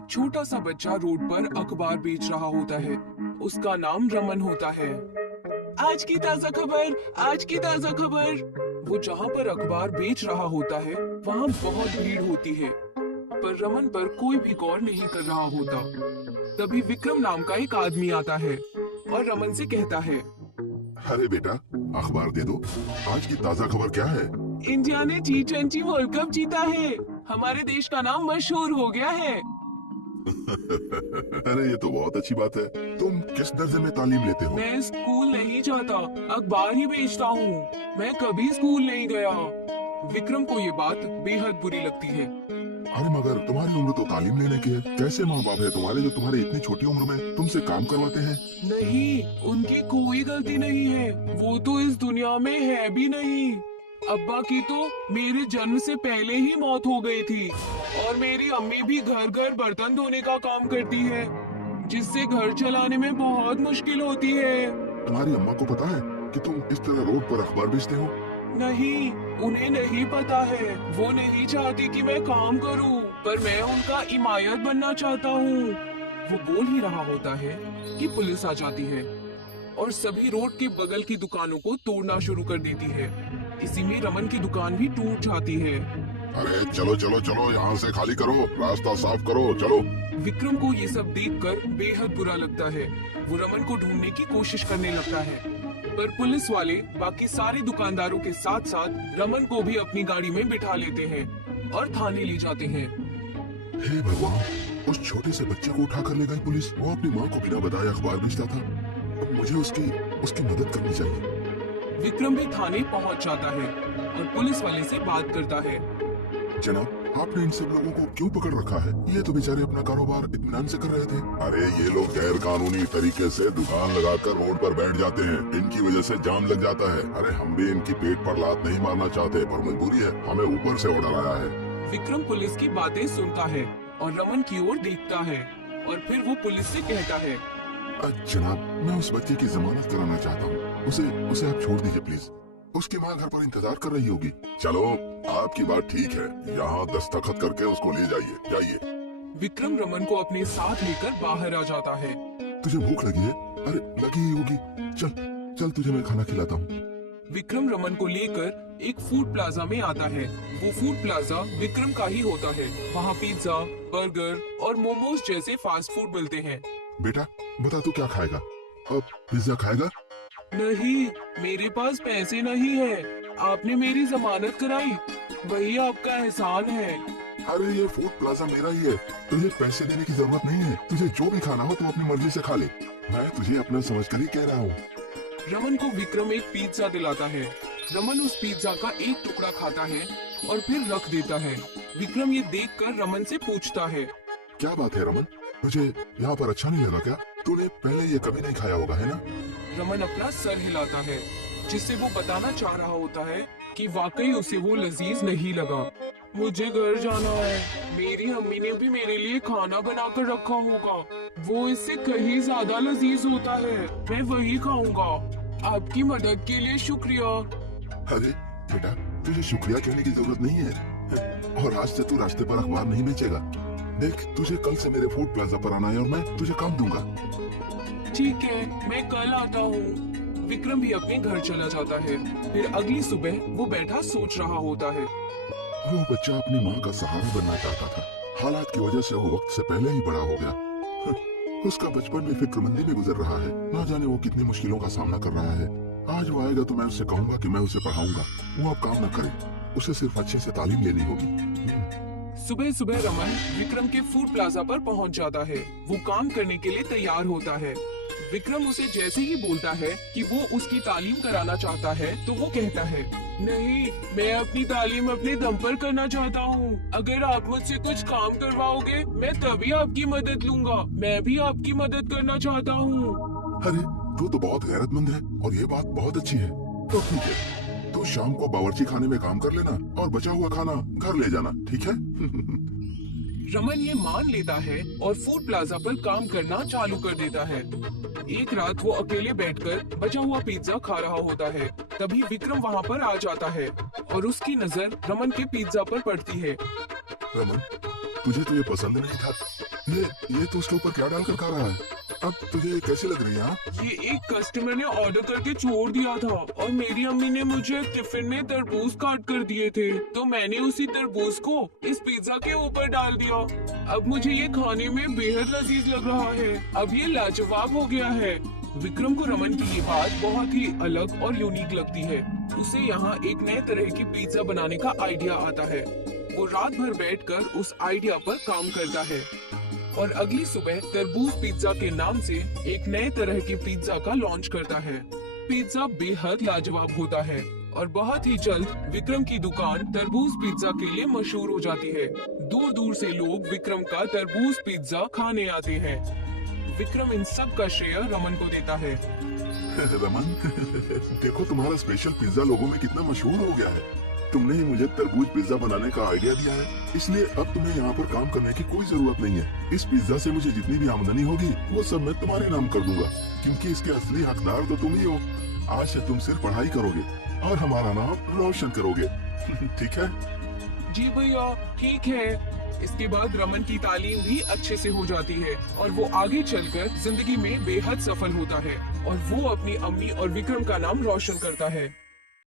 एक छोटा सा बच्चा रोड पर अखबार बेच रहा होता है। उसका नाम रमन होता है। आज की ताजा खबर, आज की ताजा खबर। वो जहाँ पर अखबार बेच रहा होता है वहाँ बहुत भीड़ होती है, पर रमन पर कोई भी गौर नहीं कर रहा होता। तभी विक्रम नाम का एक आदमी आता है और रमन से कहता है, अरे बेटा, अखबार दे दो। आज की ताजा खबर क्या है? इंडिया ने T20 वर्ल्ड कप जीता है। हमारे देश का नाम मशहूर हो गया है। अरे ये तो बहुत अच्छी बात है। तुम किस दर्जे में तालीम लेते हो? मैं स्कूल नहीं जाता, अखबार ही बेचता हूँ। मैं कभी स्कूल नहीं गया। विक्रम को ये बात बेहद बुरी लगती है। अरे मगर तुम्हारी उम्र तो तालीम लेने की है। कैसे माँ बाप है तुम्हारे जो तुम्हारे इतनी छोटी उम्र में तुमसे काम करवाते हैं? नहीं, उनकी कोई गलती नहीं है। वो तो इस दुनिया में है भी नहीं। अब्बा की तो मेरे जन्म से पहले ही मौत हो गई थी और मेरी अम्मी भी घर घर बर्तन धोने का काम करती है, जिससे घर चलाने में बहुत मुश्किल होती है। तुम्हारी अम्मा को पता है कि तुम इस तरह रोड पर अखबार बेचते हो? नहीं, उन्हें नहीं पता है। वो नहीं चाहती कि मैं काम करूं, पर मैं उनका इमायत बनना चाहता हूं। वो बोल ही रहा होता है कि पुलिस आ जाती है और सभी रोड के बगल की दुकानों को तोड़ना शुरू कर देती है। इसी में रमन की दुकान भी टूट जाती है। अरे चलो चलो चलो, यहाँ से खाली करो, रास्ता साफ करो, चलो। विक्रम को ये सब देखकर बेहद बुरा लगता है। वो रमन को ढूंढने की कोशिश करने लगता है, पर पुलिस वाले बाकी सारे दुकानदारों के साथ साथ रमन को भी अपनी गाड़ी में बिठा लेते हैं और थाने ले जाते हैं। हे भगवान, उस छोटे से बच्चे को उठा कर ले गई पुलिस। वो अपनी माँ को बिना बताए अखबार बेचता था। अब मुझे उसकी मदद करनी चाहिए। विक्रम भी थाने पहुंच जाता है और पुलिस वाले से बात करता है। जनाब, आपने इन सब लोगों को क्यों पकड़ रखा है? ये तो बेचारे अपना कारोबार इत्मीनान से कर रहे थे। अरे ये लोग गैर कानूनी तरीके से दुकान लगाकर रोड पर बैठ जाते हैं। इनकी वजह से जाम लग जाता है। अरे हम भी इनकी पेट पर लात नहीं मारना चाहते, पर मजबूरी है, हमें ऊपर से ऑर्डर आया है। विक्रम पुलिस की बातें सुनता है और रमन की ओर देखता है और फिर वो पुलिस से कहता है, जनाब, मैं उस बच्चे की जमानत कराना चाहता हूँ। उसे आप छोड़ दीजिए प्लीज। उसकी माँ घर पर इंतजार कर रही होगी। चलो, आपकी बात ठीक है। यहाँ दस्तखत करके उसको ले जाइए, जाइए। विक्रम रमन को अपने साथ लेकर बाहर आ जाता है। तुझे भूख लगी है? अरे लगी ही होगी। चल चल, तुझे मैं खाना खिलाता हूँ। विक्रम रमन को लेकर एक फूड प्लाजा में आता है। वो फूड प्लाजा विक्रम का ही होता है। वहाँ पिज्जा, बर्गर और मोमोज जैसे फास्ट फूड मिलते हैं। बेटा बता, तू क्या खाएगा? अब पिज्जा खाएगा? नहीं, मेरे पास पैसे नहीं है। आपने मेरी जमानत कराई, वही आपका एहसान है। अरे ये फूड प्लाजा मेरा ही है, तुझे पैसे देने की जरूरत नहीं है। तुझे जो भी खाना हो तू अपनी मर्जी से खा ले। मैं तुझे अपना समझकर ही कह रहा हूँ। रमन को विक्रम एक पिज्जा दिलाता है। रमन उस पिज्जा का एक टुकड़ा खाता है और फिर रख देता है। विक्रम ये देखकर रमन से पूछता है, क्या बात है रमन, तुझे यहाँ पर अच्छा नहीं लगा क्या? तूने पहले ये कभी नहीं खाया होगा, है ना? रमन अपना सर हिलाता है, जिससे वो बताना चाह रहा होता है कि वाकई उसे वो लजीज नहीं लगा। मुझे घर जाना है। मेरी अम्मी ने भी मेरे लिए खाना बनाकर रखा होगा। वो इससे कहीं ज्यादा लजीज होता है। मैं वही खाऊंगा। आपकी मदद के लिए शुक्रिया। अरे बेटा, तुझे शुक्रिया कहने की जरूरत नहीं है। और आज से तू रास्ते पर अखबार नहीं बेचेगा। देख, तुझे कल से मेरे फूड प्लाजा पर आना है और मैं तुझे काम दूंगा। ठीक है, मैं कल आता हूँ। विक्रम भी अपने घर चला जाता है। फिर अगली सुबह वो बैठा सोच रहा होता है। वो बच्चा अपनी माँ का सहारा बनना चाहता था। हालात की वजह से वो वक्त से पहले ही बड़ा हो गया। उसका बचपन भी फिक्रमंदी में गुजर रहा है। ना जाने वो कितनी मुश्किलों का सामना कर रहा है। आज वो आएगा तो मैं उससे कहूँगा कि मैं उसे पढ़ाऊंगा। वो अब काम न करे, उसे सिर्फ अच्छे से तालीम लेनी होगी। सुबह सुबह रमन विक्रम के फूड प्लाजा पर पहुंच जाता है। वो काम करने के लिए तैयार होता है। विक्रम उसे जैसे ही बोलता है कि वो उसकी तालीम कराना चाहता है, तो वो कहता है, नहीं, मैं अपनी तालीम अपने दम पर करना चाहता हूँ। अगर आप मुझसे कुछ काम करवाओगे, मैं तभी आपकी मदद लूंगा। मैं भी आपकी मदद करना चाहता हूँ। अरे तू तो बहुत गैरतमंद है और ये बात बहुत अच्छी है। तो ठीक है, तू शाम को बावर्ची खाने में काम कर लेना और बचा हुआ खाना घर ले जाना, ठीक है? रमन ये मान लेता है और फूड प्लाजा पर काम करना चालू कर देता है। एक रात वो अकेले बैठकर बचा हुआ पिज्जा खा रहा होता है। तभी विक्रम वहाँ पर आ जाता है और उसकी नजर रमन के पिज्जा पर पड़ती है। रमन, तुझे तो ये पसंद नहीं था, ये तो उसके ऊपर क्या डालकर खा रहा है? अब तुझे ये कैसी लग रही है? हाँ? ये एक कस्टमर ने ऑर्डर करके छोड़ दिया था और मेरी अम्मी ने मुझे टिफिन में तरबूज काट कर दिए थे, तो मैंने उसी तरबूज को इस पिज्जा के ऊपर डाल दिया। अब मुझे ये खाने में बेहद लजीज लग रहा है। अब ये लाजवाब हो गया है। विक्रम को रमन की ये बात बहुत ही अलग और यूनिक लगती है। उसे यहाँ एक नए तरह की पिज्जा बनाने का आइडिया आता है। वो रात भर बैठकर उस आइडिया पर काम करता है और अगली सुबह तरबूज पिज्जा के नाम से एक नए तरह की पिज्जा का लॉन्च करता है। पिज्जा बेहद लाजवाब होता है और बहुत ही जल्द विक्रम की दुकान तरबूज पिज्जा के लिए मशहूर हो जाती है। दूर दूर से लोग विक्रम का तरबूज पिज्जा खाने आते हैं। विक्रम इन सब का श्रेय रमन को देता है। रमन, देखो तुम्हारा स्पेशल पिज्जा लोगों में कितना मशहूर हो गया है। तुमने ही मुझे तरबूज पिज्जा बनाने का आइडिया दिया है, इसलिए अब तुम्हें यहाँ पर काम करने की कोई जरूरत नहीं है। इस पिज्जा से मुझे जितनी भी आमदनी होगी वो सब मैं तुम्हारे नाम कर दूंगा, क्योंकि इसके असली हकदार तो तुम ही हो। आज से तुम सिर्फ पढ़ाई करोगे और हमारा नाम रोशन करोगे। ठीक है? जी भैया, ठीक है। इसके बाद रमन की तालीम भी अच्छे से हो जाती है और वो आगे चलकर जिंदगी में बेहद सफल होता है और वो अपनी अम्मी और विक्रम का नाम रोशन करता है।